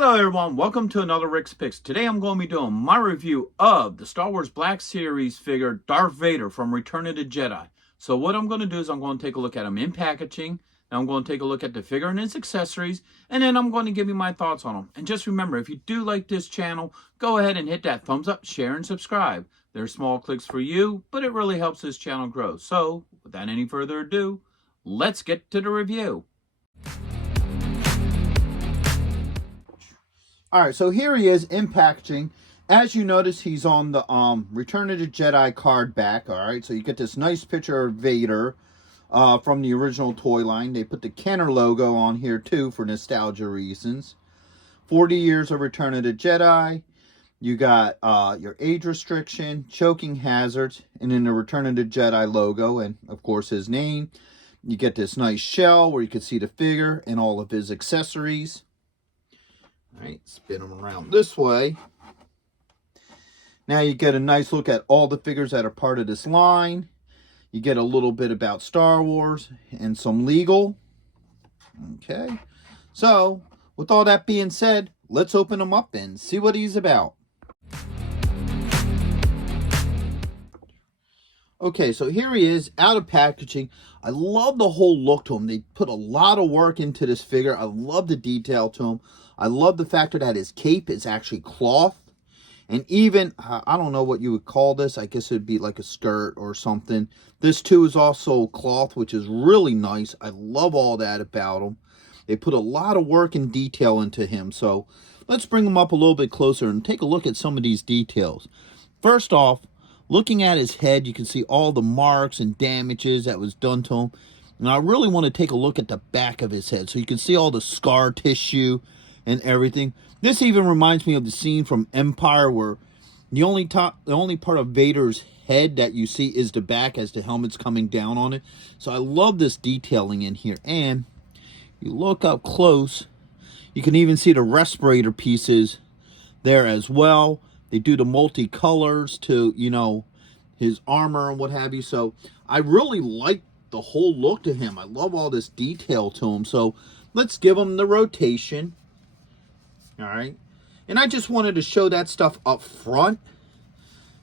Hello everyone, welcome to another Rick's Picks. Today I'm going to be doing my review of the Star Wars Black Series figure Darth Vader from Return of the Jedi. So what I'm going to do is I'm going to take a look at him in packaging, then I'm going to take a look at the figure and its accessories, and then I'm going to give you my thoughts on him. And just remember, if you do like this channel, go ahead and hit that thumbs up, share, and subscribe. They're small clicks for you, but it really helps this channel grow. So without any further ado, let's get to the review. All right, so here he is in packaging. As you notice, he's on the Return of the Jedi card back. All right, so you get this nice picture of Vader from the original toy line. They put the Kenner logo on here too for nostalgia reasons. 40 years of Return of the Jedi. You got your age restriction, choking hazards, and then the Return of the Jedi logo, and of course his name. You get this nice shell where you can see the figure and all of his accessories. All right, spin them around this way. Now you get a nice look at all the figures that are part of this line. You get a little bit about Star Wars and some legal. Okay, so with all that being said, let's open him up and see what he's about. Okay, so here he is out of packaging. I love the whole look to him. They put a lot of work into this figure. I love the detail to him. I love the factor that his cape is actually cloth. And even, I don't know what you would call this. I guess it would be like a skirt or something. This too is also cloth, which is really nice. I love all that about him. They put a lot of work and detail into him. So let's bring him up a little bit closer and take a look at some of these details. First off, looking at his head, you can see all the marks and damages that was done to him. And I really want to take a look at the back of his head so you can see all the scar tissue and everything. This even reminds me of the scene from Empire where the only part of Vader's head that you see is the back as the helmet's coming down on it. So I love this detailing in here. And you look up close, you can even see the respirator pieces there as well. They do the multicolors to, you know, his armor and what have you. So I really like the whole look to him. I love all this detail to him. So let's give him the rotation. All right. And I just wanted to show that stuff up front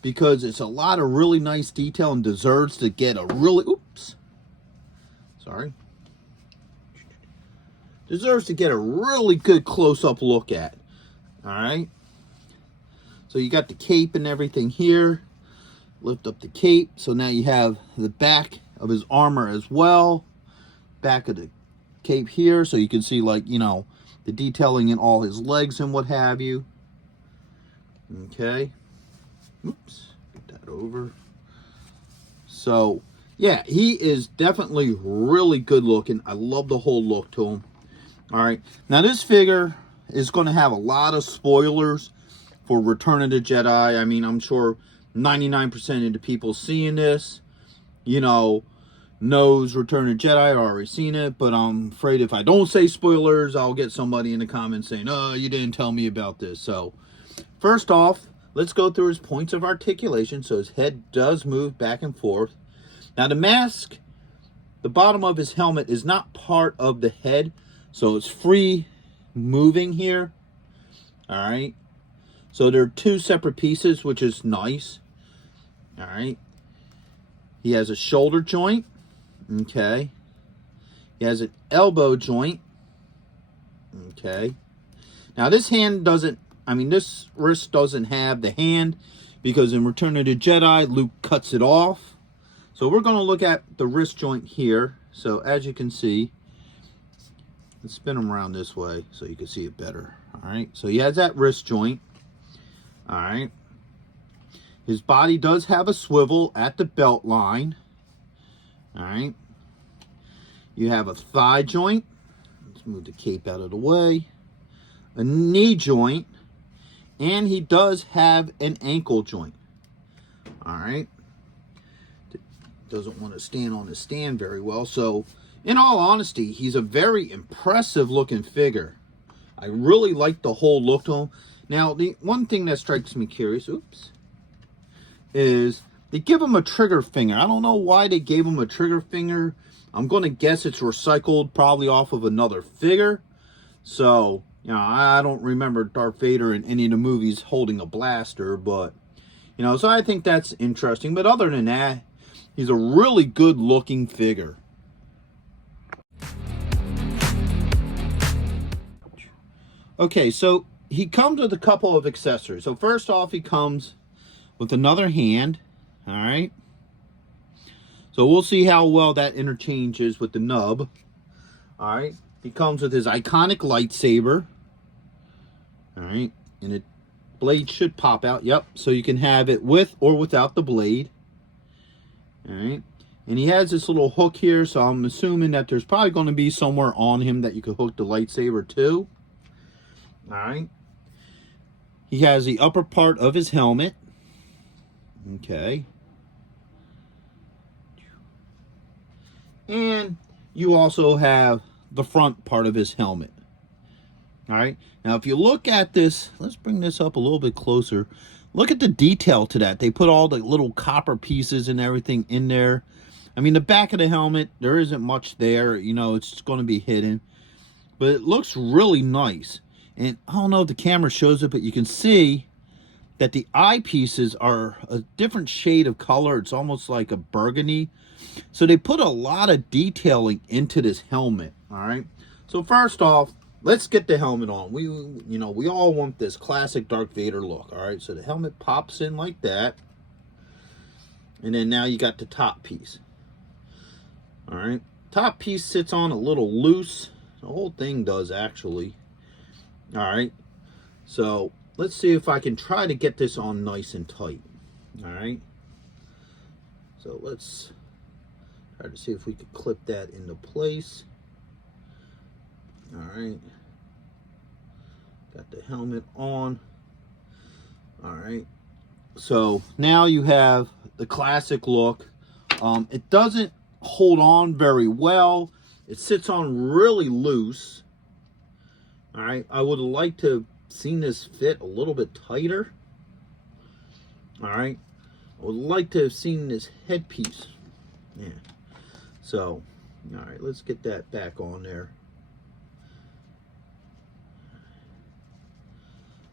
because it's a lot of really nice detail and deserves to get a really, deserves to get a really good close-up look at. All right. So you got the cape and everything here. Lift up the cape. So now you have the back of his armor as well. Back of the cape here. So you can see, like, you know, the detailing in all his legs and what have you. Okay. Oops. Get that over. So, yeah, he is definitely really good looking. I love the whole look to him. All right. Now, this figure is going to have a lot of spoilers for Return of the Jedi. I mean, I'm sure 99% of the people seeing this, you know, knows Return of the Jedi, already seen it, but I'm afraid if I don't say spoilers, I'll get somebody in the comments saying, oh, you didn't tell me about this. So, first off, let's go through his points of articulation. So his head does move back and forth. Now the mask, the bottom of his helmet is not part of the head, so it's free moving here. All right. So they're two separate pieces, which is nice. All right. He has a shoulder joint. Okay. He has an elbow joint. Okay. Now this hand doesn't, this wrist doesn't have the hand because in Return of the Jedi, Luke cuts it off. So we're going to look at the wrist joint here. So as you can see, let's spin him around this way so you can see it better. All right. So he has that wrist joint. All right. His body does have a swivel at the belt line. All right. You have a thigh joint. Let's move the cape out of the way. A knee joint. And he does have an ankle joint. All right. Doesn't want to stand on the stand very well. So, in all honesty, he's a very impressive looking figure. I really like the whole look to him. Now, the one thing that strikes me curious, is they give him a trigger finger. I don't know why they gave him a trigger finger. I'm going to guess it's recycled probably off of another figure. So, You know, I don't remember Darth Vader in any of the movies holding a blaster, but, you know, so I think that's interesting. But other than that, he's a really good looking figure. Okay, so he comes with a couple of accessories. So first off, he comes with another hand. All right. So we'll see how well that interchanges with the nub. All right. He comes with his iconic lightsaber. All right. And the blade should pop out. Yep. So you can have it with or without the blade. All right. And he has this little hook here. So I'm assuming that there's probably going to be somewhere on him that you could hook the lightsaber to. All right. He has the upper part of his helmet. Okay. And you also have the front part of his helmet. All right. Now, if you look at this, let's bring this up a little bit closer. Look at the detail to that. They put all the little copper pieces and everything in there. I mean, the back of the helmet, there isn't much there. You know, it's going to be hidden. But it looks really nice. And I don't know if the camera shows it, but you can see that the eyepieces are a different shade of color. It's almost like a burgundy. So they put a lot of detailing into this helmet. All right. So first off, let's get the helmet on. We all want this classic Darth Vader look. All right. So the helmet pops in like that. And then now you got the top piece. All right. Top piece sits on a little loose. The whole thing does, actually. All right. So let's see if I can try to get this on nice and tight. All right. So let's try to see if we could clip that into place. All right. Got the helmet on. All right. So now you have the classic look. It doesn't hold on very well. It sits on really loose. All right. I would have liked to have seen this fit a little bit tighter. All right. I would like to have seen this headpiece. Yeah. So, all right, let's get that back on there.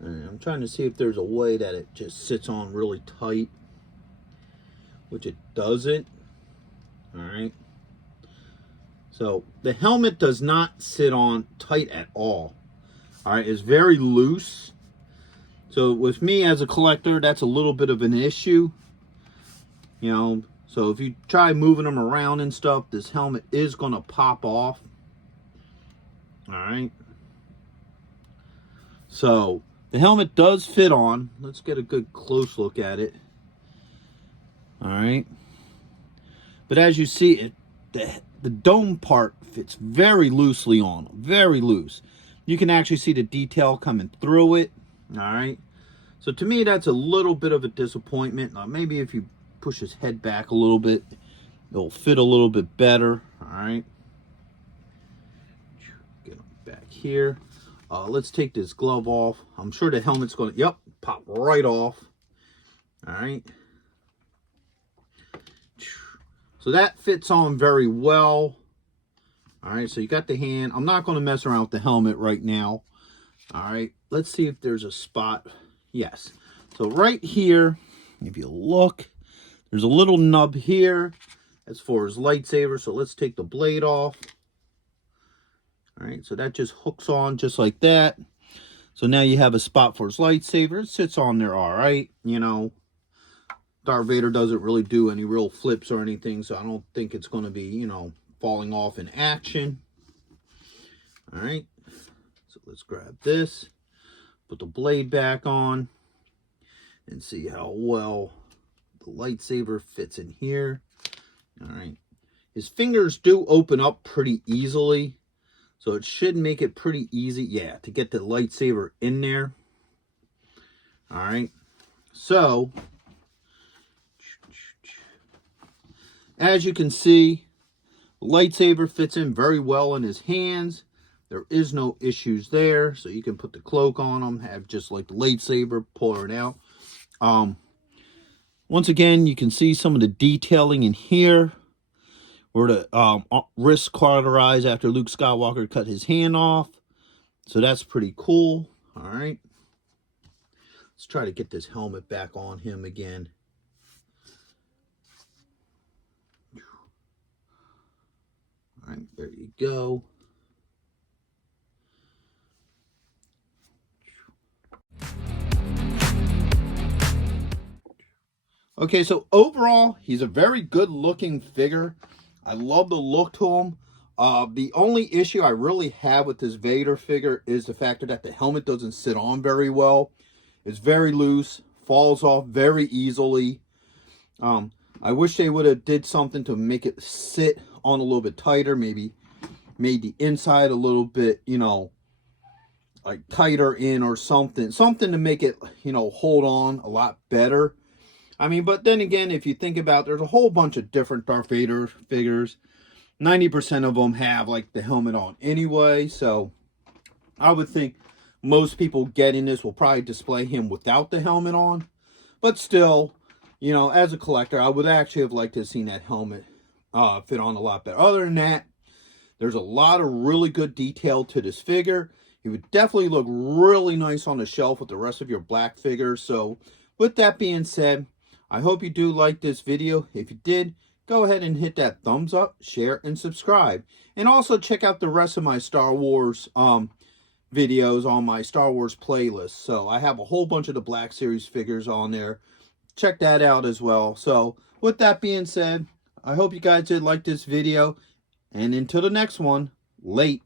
And I'm trying to see if there's a way that it just sits on really tight, which it doesn't. All right. So the helmet does not sit on tight at all. All right, it's very loose. So with me as a collector, that's a little bit of an issue. You know, so if you try moving them around and stuff, this helmet is going to pop off. All right. So the helmet does fit on. Let's get a good close look at it. All right. But as you see, the dome part fits very loosely on. Very loose. You can actually see the detail coming through it. All right. So to me, that's a little bit of a disappointment. Now, maybe if you push his head back a little bit, it'll fit a little bit better. All right. Get him back here. Let's take this glove off. I'm sure the helmet's going to, yep, pop right off. All right. So that fits on very well. All right, so you got the hand. I'm not going to mess around with the helmet right now. All right, let's see if there's a spot. Yes. So right here, if you look, there's a little nub here. That's for his lightsaber. So let's take the blade off. All right, so that just hooks on just like that. So now you have a spot for his lightsaber. It sits on there all right. You know, Darth Vader doesn't really do any real flips or anything, so I don't think it's going to be, you know, falling off in action. All right, so let's grab this, put the blade back on, and see how well the lightsaber fits in here. All right, his fingers do open up pretty easily, so it should make it pretty easy, yeah, to get the lightsaber in there. All right, so as you can see, the lightsaber fits in very well in his hands. There is no issues there. So you can put the cloak on him, have just like the lightsaber, pull it out. Once again, you can see some of the detailing in here, where the wrist cauterized after Luke Skywalker cut his hand off. So that's pretty cool. All right. Let's try to get this helmet back on him again. All right, there you go. Okay, so overall, he's a very good looking figure. I love the look to him. The only issue I really have with this Vader figure is the fact that the helmet doesn't sit on very well. It's very loose, falls off very easily. I wish they would have did something to make it sit on a little bit tighter, maybe made the inside a little bit, you know, like tighter in or something to make it, you know, hold on a lot better. I mean, but then again, if you think about, there's a whole bunch of different Darth Vader figures. 90% of them have like the helmet on anyway, so I would think most people getting this will probably display him without the helmet on. But still, you know, as a collector, I would actually have liked to have seen that helmet fit on a lot better. Other than that, there's a lot of really good detail to this figure. He would definitely look really nice on the shelf with the rest of your black figures. So with that being said, I hope you do like this video. If you did, go ahead and hit that thumbs up, share, and subscribe. And also check out the rest of my Star Wars videos on my Star Wars playlist. So I have a whole bunch of the Black Series figures on there. Check that out as well. So with that being said, I hope you guys did like this video. And until the next one, late.